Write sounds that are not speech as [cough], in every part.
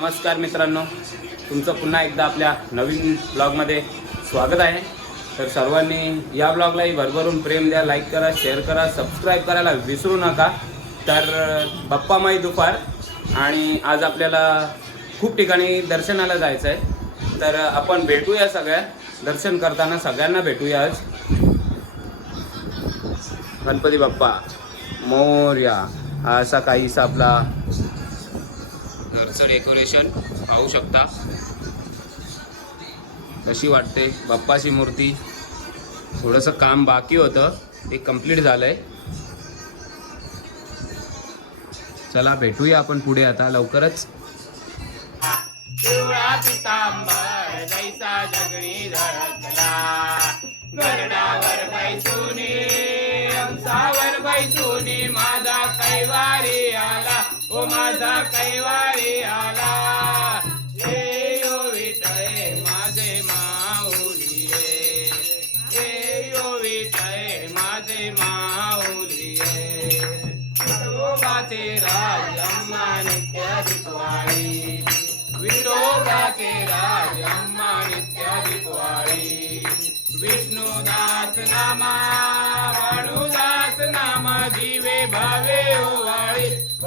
नमस्कार मित्रांनो तुमचं पुन्हा एकदा आपल्या नवीन ब्लॉगमध्ये स्वागत आहे. तर सर्वांनी या ब्लॉगलाही भरभरून प्रेम द्या लाईक करा शेअर करा सबस्क्राईब करायला विसरू नका. तर बप्पा बाप्पा माई दुपार आणि आज आपल्याला खूप ठिकाणी दर्शनाला जायचं आहे. तर आपण भेटूया सगळ्या दर्शन करताना सगळ्यांना भेटूया आज. गणपती बाप्पा मोर्या हा असा काहीसा आपला घरचं डेकोरेशन पाहू शकता. कशी वाटते? बाप्पाची मूर्ती. थोडंसं काम बाकी होतं. ते कंप्लीट झालंय. चला भेटूया आपण पुढे आता लवकरच. गरडावर बैसुनी अंसावर बैसुनी मा माझा कैवारी आला. हे यो विठय माझे माऊली हे यो विठय माझे माऊली विठोबाचे राज अम्मा नित्य दिपवाळी विठोबाचे राज अम्मा नित्य दिपवाळी विष्णुदास नामा वाणुदास नामा जीवे भावे हो. ओ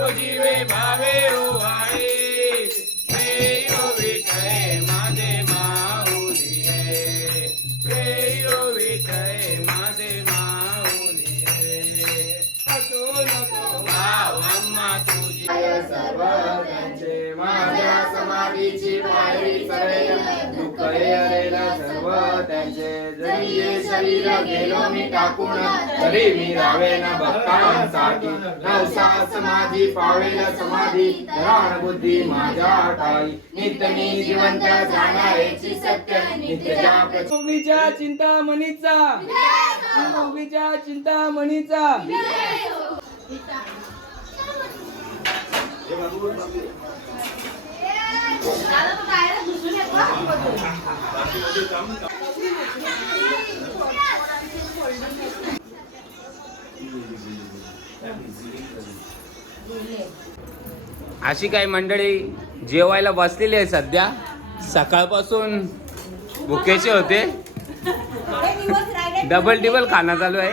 जीवे भावे ओवाळी हे ओ माझे माऊली हे ओ माझे माऊली असो नको भाव अम्मा तुझी. सर्व माझ्या समाधीची पायरी त्यांचे जरी हे शरीर गेलो मी टाकून तरी मी रावेन भक्तांसाठी नवसास माझी पावेल समाधी. धराण बुद्धी माझ्या ठाई नित्य मी जिवंत जाणारेची सत्य नित्य जाप. उभीच्या चिंतामणीचा. उभीच्या चिंतामणीचा. अशी काही मंडळी जेवायला बसलेली आहे सध्या. सकाळपासून भुकेचे होते. डबल डिबल खाणं चालू आहे.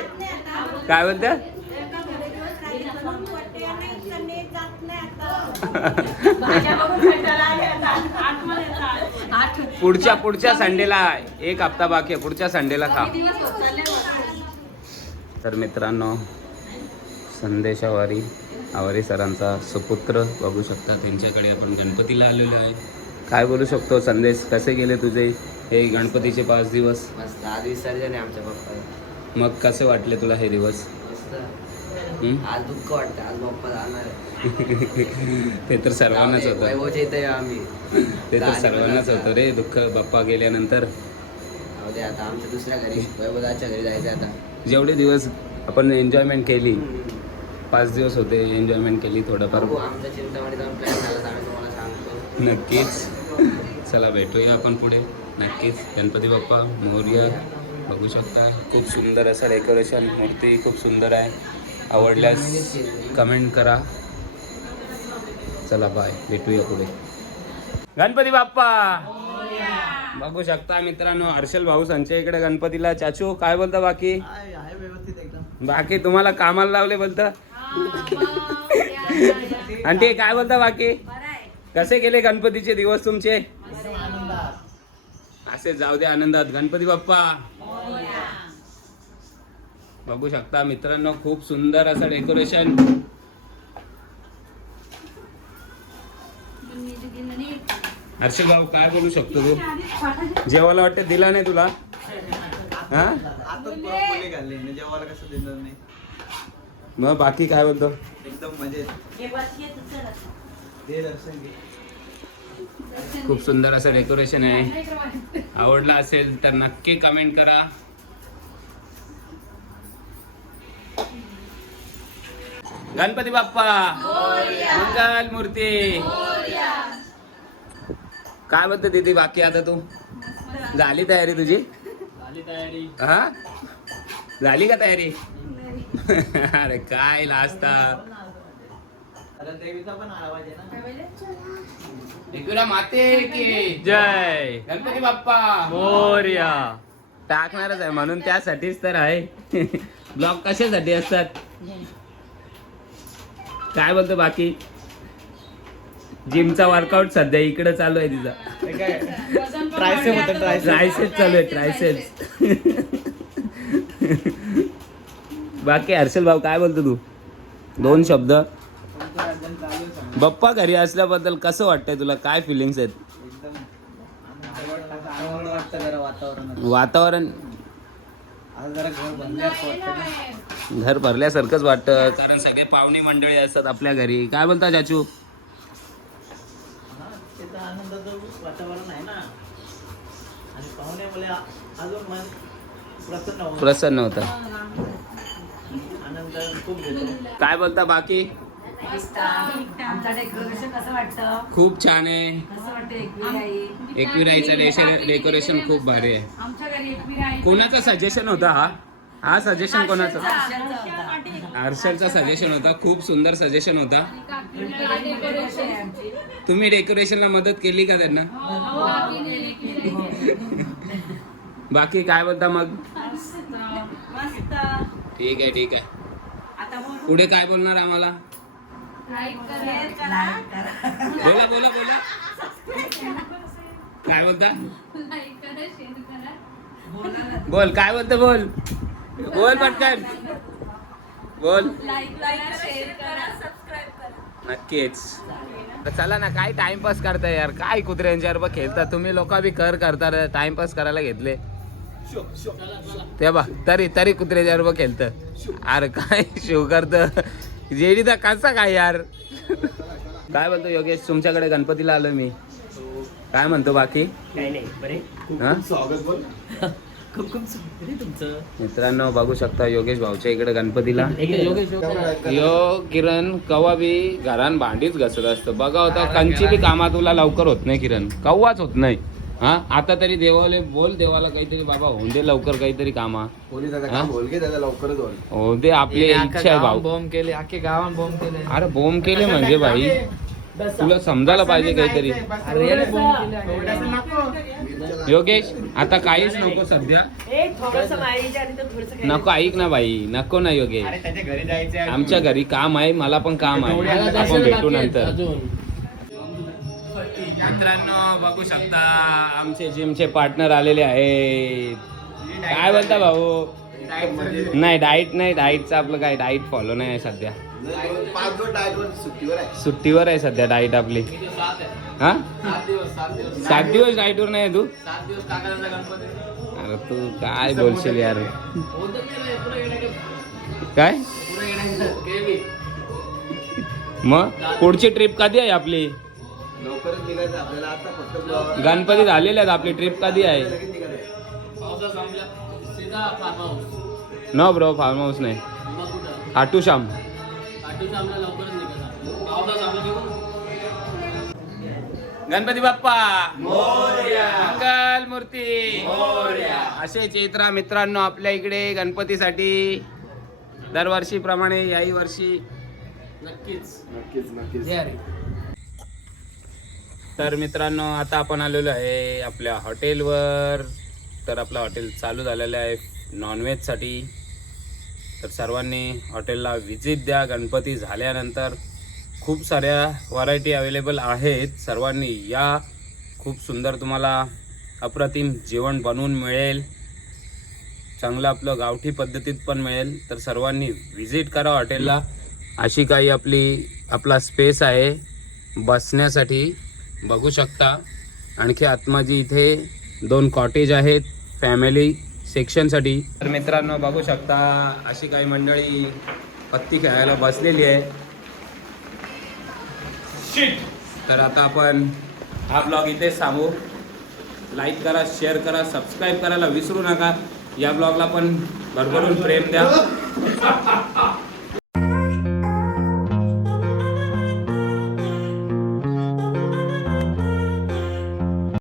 काय बोलतं? पुढच्या पुढच्या संडेला एक हप्ता बाकी आहे. पुढच्या संडेला खा. तर मित्रांनो संदेशावारी आवारी सरांचा सुपुत्र बघू शकता. त्यांच्याकडे आपण गणपतीला आलेलो आहे. काय बोलू शकतो? संदेश कसे गेले तुझे? हे गणपतीचे पाच दिवस. मस्त. आज विसर्जन आहे आमच्या पप्पाला. मग कसे वाटले तुला हे दिवस? आज दुःख वाटतं. आज पप्पा जाणार [laughs] ते तर सर्वांनाच होतं. आम्ही. ते तर सर्वांनाच होतं रे दुःख. बाप्पा गेल्यानंतर. आता. आमच्या दुसऱ्या घरी वैभवदाच्या घरी जायचं आता. जेवढे दिवस आपण एन्जॉयमेंट केली पाच दिवस होते एन्जॉयमेंट केली थोडंफार. बघू आमच्या चिंतामणी जाऊन प्लॅन झाला तर आम्ही तुम्हाला सांगतो. नक्कीच. चला भेटूया आपण पुढे. नक्कीच. गणपती बाप्पा मोर्या बघू शकता. खूप सुंदर असं डेकोरेशन मूर्ती खूप सुंदर आहे. आवडल्यास कमेंट करा. चला बाय भेटूया पुढे. गणपती बाप्पा! बघू शकता मित्रांनो हर्षल भाऊ संच्या इकडे गणपतीला. चाचू काय बोलता बाकी? बाकी तुम्हाला कामाला लावले बोलता? आणि ते काय बोलता बाकी? कसे गेले गणपतीचे दिवस तुमचे? असे जाऊ दे आनंदात. गणपती बाप्पा. बघू शकता मित्रांनो खूप सुंदर असं डेकोरेशन हर्षभाऊ काय बोलू शकतो तू? जेवायला वाटतं दिला नाही तुला? जेवायला कसं देणार नाही. मग बाकी काय बोलतो? एकदम मजेत. खूप सुंदर असं डेकोरेशन आहे. आवडलं असेल तर नक्की कमेंट करा. गणपती बाप्पा मंगल मूर्ती. काय बोलते दीदी बाकी आता तू? झाली तयारी तुझी? हा? झाली का तयारी? [laughs] अरे काय लाजता माते की जय. गणपती बाप्पा. मोर्या. टाकणारच आहे म्हणून त्यासाठीच तर आहे. [laughs] ब्लॉग कशासाठी असतात? काय बोलतो बाकी? जिमचा वर्कआउट सध्या इकडे चालू आहे तिचा. ट्रायसेप होतं ट्रायसेप ट्रायसेप चालू आहे ट्रायसेप बाकी हर्षल भाऊ काय बोलतो तू? दोन शब्द. बप्पा घरी असल्याबद्दल कसं वाटतंय तुला? काय फिलिंग्स आहेत? वातावरण. घर भरल्यासारखंच वाटतं कारण सगळे पाहुणी मंडळी असतात आपल्या घरी. काय बोलता चाचू? आनंदाचं वातावरण आहे ना. आणि पाहुण्यामुळे अजून मन प्रसन्न होतं. प्रसन्न होता. आनंद खूप घेतो. काय बोलता बाकी? आमचं डेकोरेशन कसं वाटतं? खूप छान आहे. कसं वाटतं एकविरा आई एकविराईचं डेकोरेशन खूप भारी आहे. आमच्या घरी एकविरा आई कोणाचं सजेशन होता हा? हा सजेशन कोणाचं? हर्षलचा सजेशन होता खूप सुंदर सजेशन होता. तुम्ही डेकोरेशनला मदत केली का त्यांना? बाकी काय बोलता मग? ठीक आहे ठीक आहे. पुढे काय बोलणार आम्हाला. बोला बोला बोला. काय बोलता? बोल काय बोलतो बोल? बोल पटकन. बोल. नक्कीच. तर चला ना काय टाइमपास करताय यार? काय कुत्र्यांच्या बघ खेळता तुम्ही? लोक बी कर करता टाइमपास करायला घेतले. ते बघ तरी तरी कुत्र्याच्या बघ खेळत. अरे काय शिव करत? जेडी तर कसा काय यार? काय बोलतो योगेश तुमच्याकडे गणपतीला आलो मी. काय म्हणतो बाकी? हा? [laughs] खूप खूप तुमचं. मित्रांनो बघू शकता योगेश भाऊच्या इकडे गणपतीला. यो किरण कवा बी घरान भांडीच घसत असतं. बघा होता कंची बी कामात तुला लवकर होत नाही किरण. कव्वाच होत नाही. हा? आता तरी देवाले बोल देवाला काहीतरी बाबा होऊन दे लवकर काहीतरी कामा. हा? काम बोल की त्याचा लवकरच होईल? हो दे आपली इच्छा आहे भाऊ. बॉम्ब केले अख्खे गावात बॉम्ब केले. अरे बोम केले म्हणजे भाई. तुला समजायला पाहिजे काहीतरी. योगेश आता काहीच नको सध्या. नको ऐक ना भाई नको ना योगेश. त्याच्या घरी जायचं आमच्या घरी काम आहे मला पण काम आहे. आपण भेटू नंतर. मित्रांनो बघू शकता आमचे जिमचे पार्टनर आलेले आहेत. काय बोलता भाऊ? नाही डाईट नाही डाईटचं आपलं काय डाईट फॉलो नाही आहे सध्या. सुट्टीवर आहे सध्या डाईट आपली. हा? सात दिवस डाईटवर नाही आहे तू? अरे तू काय बोलशील यार? काय? मग? पुढची ट्रिप कधी आहे आपली? गणपती झालेले आहेत आपली ट्रिप कधी आहे? नो ब्रो फार्म हाऊस नाही. खाटू श्याम गणपती बाप्पा. मंगल मूर्ती. असे चित्र मित्रांनो आपल्या इकडे गणपतीसाठी दरवर्षीप्रमाणे याही वर्षी नक्कीच. नक्कीच तर मित्रांनो आता आपण आलेलो आहे आपल्या हॉटेलवर तर आपलं हॉटेल चालू झालेलं आहे नॉनव्हेजसाठी तर सर्वांनी हॉटेलला व्हिजिट द्या. गणपती झाल्यानंतर खूप साऱ्या व्हरायटी अवेलेबल आहेत. सर्वांनी या. खूप सुंदर तुम्हाला अप्रतिम जेवण बनवून मिळेल. चांगलं आपलं गावठी पद्धतीत पण मिळेल. तर सर्वांनी व्हिजिट करा हॉटेलला. अशी काही आपली आपला स्पेस आहे. बसण्यासाठी बघू शकता. आणखी आत्माजी इथे दोन कॉटेज आहेत. फॅमिली सेक्शनसाठी. तर मित्रांनो बघू शकता अशी काही मंडळी पत्ती खेळायला बसलेली आहे. तर आता आपण हा ब्लॉग इथेच थांबू. लाईक करा शेअर करा सबस्क्राईब करायला विसरू नका. या ब्लॉगला पण भरभरून प्रेम द्या.